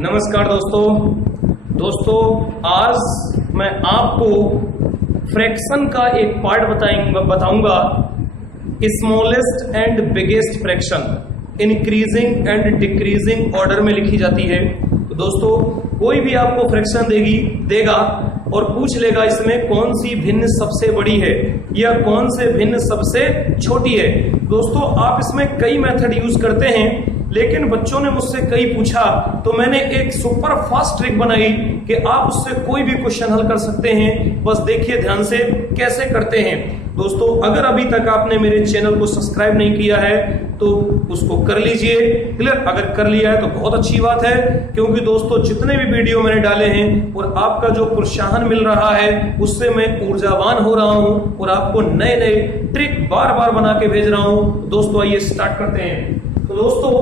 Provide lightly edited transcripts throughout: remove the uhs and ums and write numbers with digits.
नमस्कार दोस्तों आज मैं आपको फ्रैक्शन का एक पार्ट बताऊंगा। Smallest and biggest fraction increasing and decreasing order में लिखी जाती है। तो दोस्तों कोई भी आपको फ्रैक्शन देगा और पूछ लेगा इसमें कौन सी भिन्न सबसे बड़ी है या कौन से भिन्न सबसे छोटी है। दोस्तों आप इसमें कई मेथड यूज करते हैं, लेकिन बच्चों ने मुझसे कई पूछा तो मैंने एक सुपर फास्ट ट्रिक बनाई कि आप उससे कोई भी क्वेश्चन हल कर सकते हैं। बस देखिए ध्यान से कैसे करते हैं। दोस्तों अगर अभी तक आपने मेरे चैनल को सब्सक्राइब नहीं किया है तो उसको कर लीजिए। क्लियर? अगर कर लिया है तो बहुत अच्छी बात है, क्योंकि दोस्तों जितने भी वीडियो मैंने डाले हैं और आपका जो प्रोत्साहन मिल रहा है उससे मैं ऊर्जावान हो रहा हूं और आपको नए नए ट्रिक बार बार बना के भेज रहा हूं। दोस्तों आइए स्टार्ट करते हैं। तो दोस्तों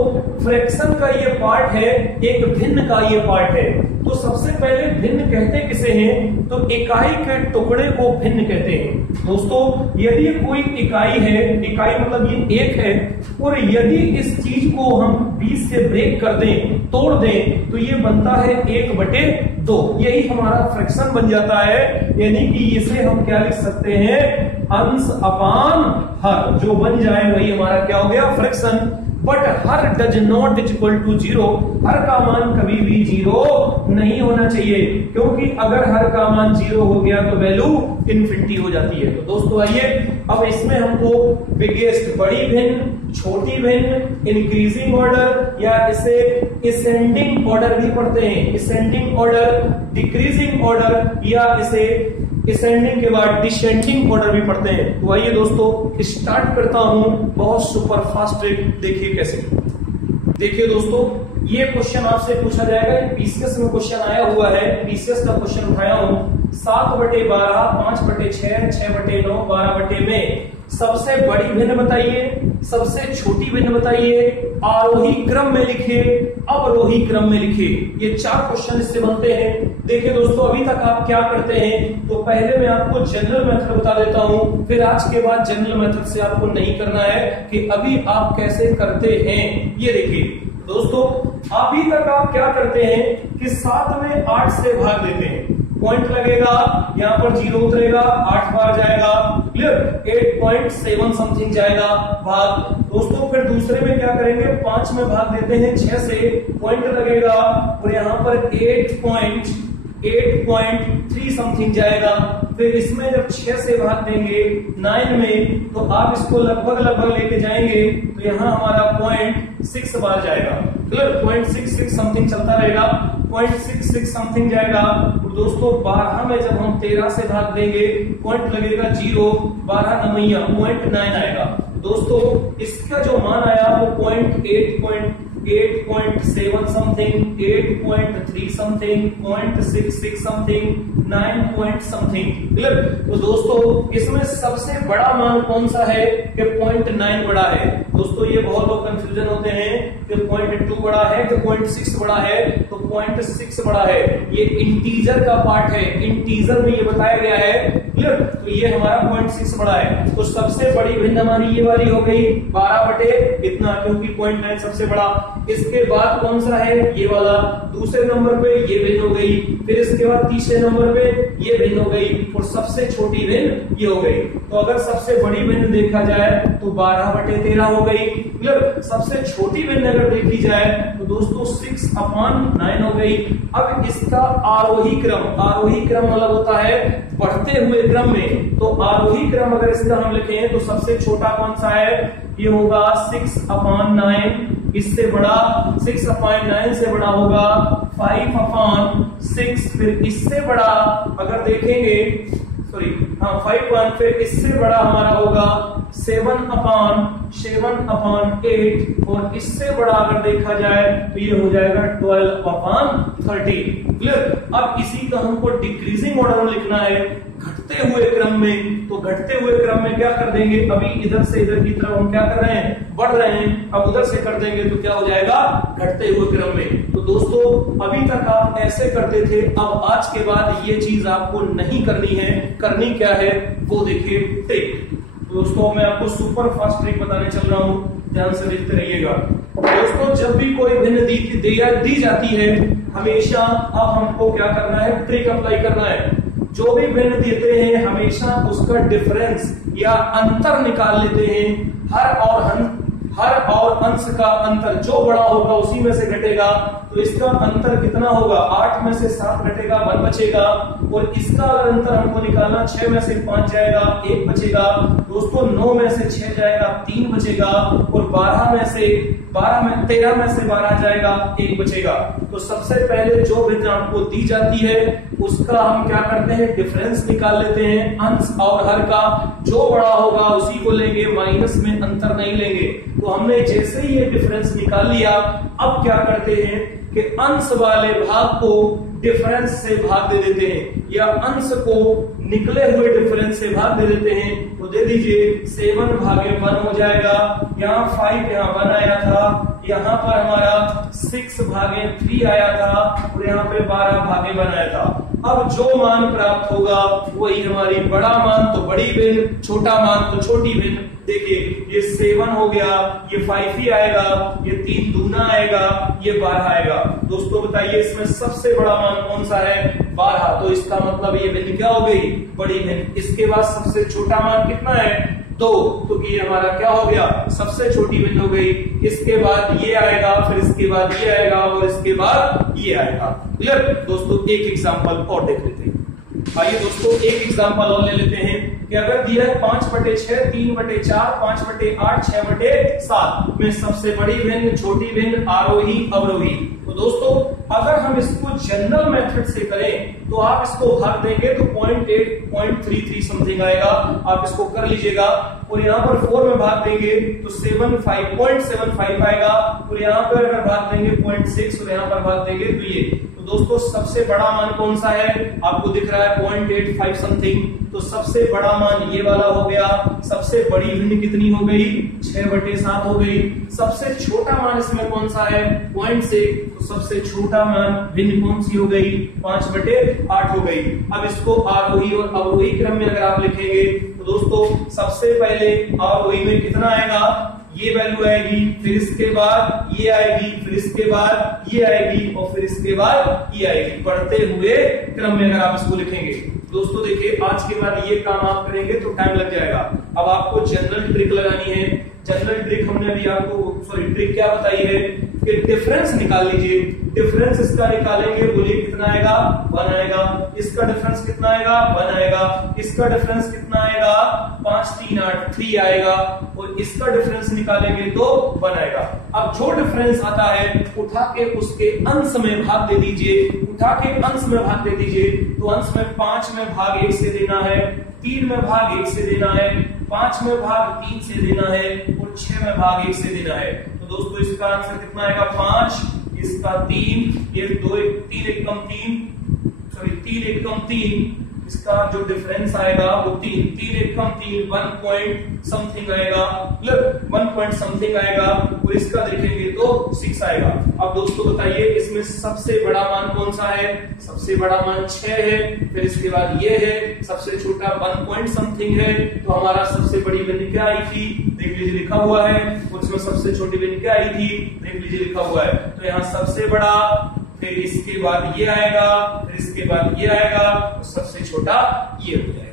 फ्रैक्शन का ये पार्ट है, एक भिन्न का ये पार्ट है। तो सबसे पहले भिन्न कहते किसे हैं? तो इकाई के टुकड़े को भिन्न कहते हैं। दोस्तों यदि कोई इकाई है, इकाई मतलब ये एक है, और यदि इस चीज को हम बीच से ब्रेक कर दें, तोड़ दें, तो ये बनता है 1/2। यही हमारा फ्रैक्शन बन जाता है। यानी कि इसे हम क्या लिख सकते हैं? अंश अपान हर। जो बन जाए वही हमारा क्या हो गया? फ्रैक्शन। बट हर does not is equal to 0। हर का मान कभी भी 0 नहीं होना चाहिए, क्योंकि अगर हर का मान 0 हो गया तो वैल्यू इनफिनिटी हो जाती है। तो दोस्तों आइए अब इसमें हमको बिगेस्ट बड़ी भिन्न, छोटी भिन्न, इंक्रीजिंग ऑर्डर या इसे असेंडिंग ऑर्डर भी पढ़ते हैं, असेंडिंग ऑर्डर, डिक्रीजिंग ऑर्डर या इसे असेंडिंग के बाद डिसेंडिंग ऑर्डर भी पढ़ते हैं। तो आइए दोस्तों स्टार्ट करता हूं बहुत सुपर फास्ट ट्रिक। देखिए कैसे। देखिए दोस्तों ये क्वेश्चन आपसे पूछा जाएगा, पीसीएस में क्वेश्चन आया हुआ है। पीसीएस का क्वेश्चन उठाया हूं 7/12, 5/6, 6/9, 12 में सबसे बड़ी भिन्न बताइए, सबसे छोटी भिन्न बताइए, आरोही क्रम में लिखिए, अवरोही क्रम में लिखिए। ये 4 क्वेश्चन इससे बनते हैं। देखिए दोस्तों अभी तक आप क्या करते हैं, तो पहले मैं आपको जनरल मेथड बता देता हूं, फिर आज के बाद जनरल मेथड से आपको नहीं करना है कि अभी आप कैसे करते हैं। ये देखिए दोस्तों अभी तक आप क्या करते हैं कि 7 में 8 से भाग देते हैं, पॉइंट लगेगा, यहाँ पर 0 उतरेगा, 8 बार जाएगा। क्लियर? 8.7 समथिंग जाएगा भाग। दोस्तों फिर दूसरे में क्या करेंगे? 5 में भाग देते हैं 6 से, पॉइंट लगेगा और यहाँ पर 8.3 समथिंग जाएगा। फिर इसमें जब 6 से भाग देंगे 9 में, तो आप इसको लगभग लेके जाएंगे तो यहाँ हमारा 0.6 बार जाएगा। क्लियर? 0.66 समथिंग चलता रहेगा, 0.66 समथिंग जाएगा। और दोस्तों 12 में जब हम 13 से भाग देंगे, पॉइंट लगेगा 0, 12 नमैया 0.9 आएगा। दोस्तों इसका जो मान आया वो 8.7 something, 8.3 something, 0.66 something, 9 point something. Clear? तो दोस्तों इसमें सबसे बड़ा मान कौन सा है कि 0.9 बड़ा है। दोस्तों ये बहुत लोग कंफ्यूजन होते हैं कि 0.2 बड़ा है कि 0.6 बड़ा है। तो 0.6 बड़ा है, ये इंटीजर का पार्ट है, इंटीजर में ये बताया गया है। क्लियर? तो ये हमारा 0.6 बड़ा है। तो सबसे बड़ी भिन्न हमारी ये वाली हो गई 12 इतना, क्योंकि 0.9 सबसे बड़ा। इसके बाद कौन सा है? ये वाला। दूसरे नंबर पे ये भिन्न हो गई, फिर इसके बाद तीसरे नंबर पे ये भिन्न हो गई और सबसे छोटी भिन्न ये हो गई। तो अगर सबसे बड़ी भिन्न देखा जाए तो 12/13 हो गई। क्लियर? सबसे छोटी भिन्न अगर देखी जाए तो दोस्तों 6/9 हो गई। अब इसका आरोही क्रम, आरोही क्रम मतलब होता है बढ़ते हुए क्रम में। तो आरोही क्रम अगर इसका हम लिखें तो सबसे छोटा कौन सा है? ये होगा 6/9। इससे बड़ा 6/9 से बड़ा होगा 5/6। फिर इससे बड़ा अगर देखेंगे, सॉरी 5/1, फिर इससे बड़ा हमारा होगा 7/8 और इससे बड़ा अगर देखा जाए तो ये हो जाएगा 12/30। क्लियर? अब इसी का हमको डिक्रीजिंग ऑर्डर में लिखना है, घटते हुए क्रम में। तो घटते हुए क्रम में क्या कर देंगे? अभी इधर से इधर की तरफ हम क्या कर रहे हैं? बढ़ रहे हैं। अब उधर से कर देंगे तो क्या हो जाएगा? घटते हुए क्रम में। तो दोस्तों अभी तक आप ऐसे करते थे, अब आज के बाद ये चीज आपको नहीं करनी है। करनी क्या है वो देखिए ट्रिक। दोस्तों मैं आपको सुपर फास्ट ट्रिक बताने चल रहा हूं, ध्यान से देखते रहिएगा दोस्तों। जब भी कोई भिन्न दी जाती है, हमेशा अब हमको क्या करना है, ट्रिक अप्लाई करना है। जो भी भिन्न देते हैं हमेशा उसका डिफरेंस या अंतर निकाल लेते हैं। हर और अंश का अंतर जो बड़ा होगा उसी में से घटेगा। तो इसका अंतर कितना होगा, 8 में से 7 घटेगा, 1 बचेगा। और इसका अगर अंतर हमको निकालना, 6 में से 5 जाएगा, 1 बचेगा। दोस्तों 9 में से 6 जाएगा, 3 बचेगा। और 13 में से 12 जाएगा, 1 बचेगा। तो सबसे पहले जो भिन्न आपको दी जाती है उसका हम क्या करते हैं, डिफरेंस निकाल लेते हैं। अंश और हर का जो बड़ा होगा उसी को लेंगे, माइनस में अंतर नहीं लेंगे। तो हमने जैसे ही ये डिफरेंस निकाल लिया, अब क्या करते हैं कि अंश वाले भाग को डिफरेंस से भाग दे देते हैं, या अंश को निकले हुए डिफरेंस से भाग दे देते हैं। तो दे दीजिए 7 भागे 1 हो जाएगा। यहाँ 5 यहाँ 1 आया था, यहाँ पर हमारा 6 भागे 3 आया था, और यहाँ पे 12 भागे 1 आया था। अब जो मान प्राप्त होगा वही हमारी बड़ा मान तो बड़ी भिन्न, छोटा मान तो छोटी भिन्न। देखिए ये 7 हो गया, ये 5 ही आएगा, ये 3 दूना आएगा, ये 12 आएगा। दोस्तों बताइए इसमें सबसे बड़ा मान कौन सा है, 12। तो इसका मतलब ये भिन्न क्या हो गई, बड़ी भिन्न। इसके बाद सबसे छोटा मान कितना है, 2। तो ये हमारा क्या हो गया, सबसे छोटी भिन्न हो गई। इसके बाद ये आएगा, फिर इसके बाद ये आएगा, और इसके बाद ये आएगा। क्लियर दोस्तों, एक एग्जांपल और देख लेते हैं। आइए दोस्तों एक एग्जांपल और ले लेते हैं कि अगर दिया है 5/6, 3/4, 5/8, 6/7 में सबसे बड़ी भिन्न, छोटी भिन्न, आरोही अवरोही। तो दोस्तों अगर हम इसको जनरल मेथड से करें तो आप इसको भाग देंगे तो 0.8, 0.33 समथिंग आएगा। आप इसको कर लीजिएगा। और यहाँ पर 4 में भाग देंगे तो 0.75 आएगा। और यहाँ पर अगर भाग देंगे 0.6 और यहाँ पर भाग देंगे तो ये। तो दोस्तों सबसे बड़ा मान कौन सा है, आपको दिख रहा है 0.85 समथिंग। तो सबसे बड़ा मान ये वाला हो गया। सबसे बड़ी भिन्न कितनी हो गई, 6/7 हो गई। सबसे छोटा मान इसमें कौन सा है, 0.6। तो सबसे छोटा मान भिन्न कौन सी हो गई, 5/8 हो गई। अब इसको आरोही और अवरोही क्रम में अगर आप लिखेंगे तो दोस्तों सबसे पहले आरोही में कितना आएगा, ये वैल्यू आएगी, फिर इसके बाद ये आएगी, फिर इसके बाद ये आएगी, और फिर इसके बाद ये आएगी। बढ़ते हुए क्रम में अगर आप इसको लिखेंगे दोस्तों देखिए आज के बाद ये काम आप करेंगे तो टाइम लग जाएगा। अब आपको जनरल ट्रिक लगानी है। जनरल ट्रिक हमने अभी आपको ट्रिक क्या बताई है कि डिफरेंस निकाल लीजिए। डिफरेंस इसका निकालेंगे, बोलिए कितना आएगा, 1 आएगा। इसका डिफरेंस कितना आएगा, 1 आएगा। इसका डिफरेंस कितना आएगा, 5 3 8 3 आएगा। और इसका डिफरेंस निकालेंगे तो 1 आएगा। अब जो डिफरेंस आता है उठा के उसके अंश में भाग दे दीजिए। उठा के अंश में भाग दे दीजिए। तो अंश में 5 में भाग 1 से देना है, 3 में भाग 1 से देना है, 5 में भाग 3 से देना है, और 6 में भाग 1 से देना है। तो दोस्तों इसका आंसर कितना आएगा, 5, इसका 3, ये 3 1 कम 3, इसका जो डिफरेंस आएगा वो 3 1 कम 3, 1 पॉइंट समथिंग आएगा, 1 पॉइंट समथिंग आएगा। और इसका देखेंगे तो 6 आएगा। अब दोस्तों बताइए इसमें सबसे बड़ा मान कौन सा है, सबसे बड़ा मान 6 है, फिर इसके बाद ये है, सबसे छोटा 1 पॉइंट समथिंग है। तो हमारा सबसे बड़ी भिन्न क्या आई थी, देख लीजिए लिखा हुआ है। और इसमें सबसे छोटी भिन्न क्या आई थी, देख लीजिए लिखा हुआ है। तो यहाँ सबसे बड़ा, फिर इसके बाद ये आएगा, फिर इसके बाद ये आएगा, और सबसे छोटा ये हो जाएगा।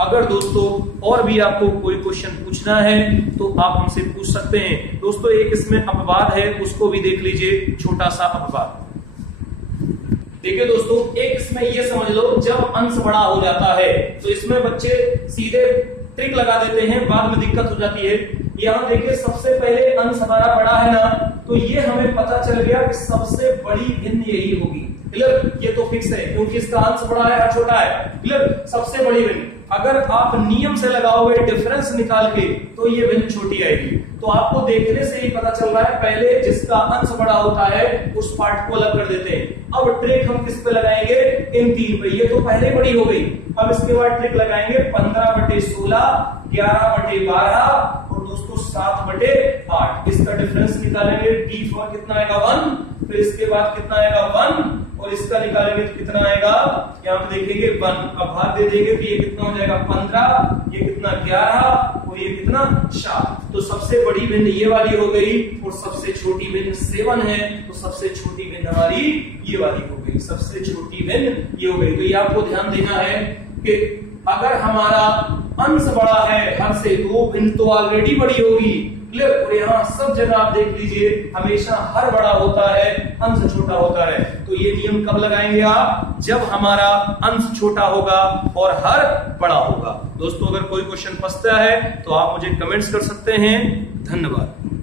अगर दोस्तों और भी आपको कोई क्वेश्चन पूछना है तो आप हमसे पूछ सकते हैं। दोस्तों एक इसमें अपवाद है, उसको भी देख लीजिए, छोटा सा अपवाद। देखिए दोस्तों एक इसमें ये समझ लो, जब अंश बड़ा हो जाता है तो इसमें बच्चे सीधे ट्रिक लगा देते हैं, बाद में दिक्कत हो जाती है। यहाँ देखिए सबसे पहले अंश हमारा बड़ा है ना, तो ये हमें पता चल गया कि सबसे बड़ी भिन्न यही होगी। क्लियर, ये तो फिक्स है क्योंकि इसका अंश बड़ा है और छोटा है। क्लियर, सबसे बड़ी भिन्न। अगर आप नियम से लगाओगे डिफरेंस निकाल के तो ये भिन्न छोटी आएगी। तो आपको देखने से ही पता चल रहा है, पहले जिसका अंश बड़ा होता है उस पार्ट को अलग कर देते हैं। अब ट्रिक हम किस पे लगाएंगे, इन 3 पे। ये तो पहले बड़ी हो गई। अब इसके बाद ट्रिक लगाएंगे 15/16, 11/12 और दोस्तों 7/8। इसका डिफरेंस निकालेंगे, D4 कितना आएगा, 1। फिर इसके बाद कितना आएगा, 1। और इसका निकालेंगे तो कितना आएगा, यहाँ पे देखेंगे 1। अब भाग दे देंगे तो ये कितना हो जाएगा, 15, ये कितना 11, और रही है कितना 4। तो सबसे बड़ी भिन्न ये वाली हो गई और सबसे छोटी भिन्न 7 है, तो सबसे छोटी भिन्न हमारी ये वाली हो गई, सबसे छोटी भिन्न ये हो गई। तो ये आपको ध्यान देना है कि अगर हमारा अंश बड़ा है हर से तो वो भिन्न तो ऑलरेडी बड़ी होगी। क्लियर? और यहाँ सब जगह आप देख लीजिए हमेशा हर बड़ा होता है, अंश छोटा होता है। तो ये नियम कब लगाएंगे आप? जब हमारा अंश छोटा होगा और हर बड़ा होगा। दोस्तों अगर कोई क्वेश्चन फंसता है तो आप मुझे कमेंट्स कर सकते हैं। धन्यवाद।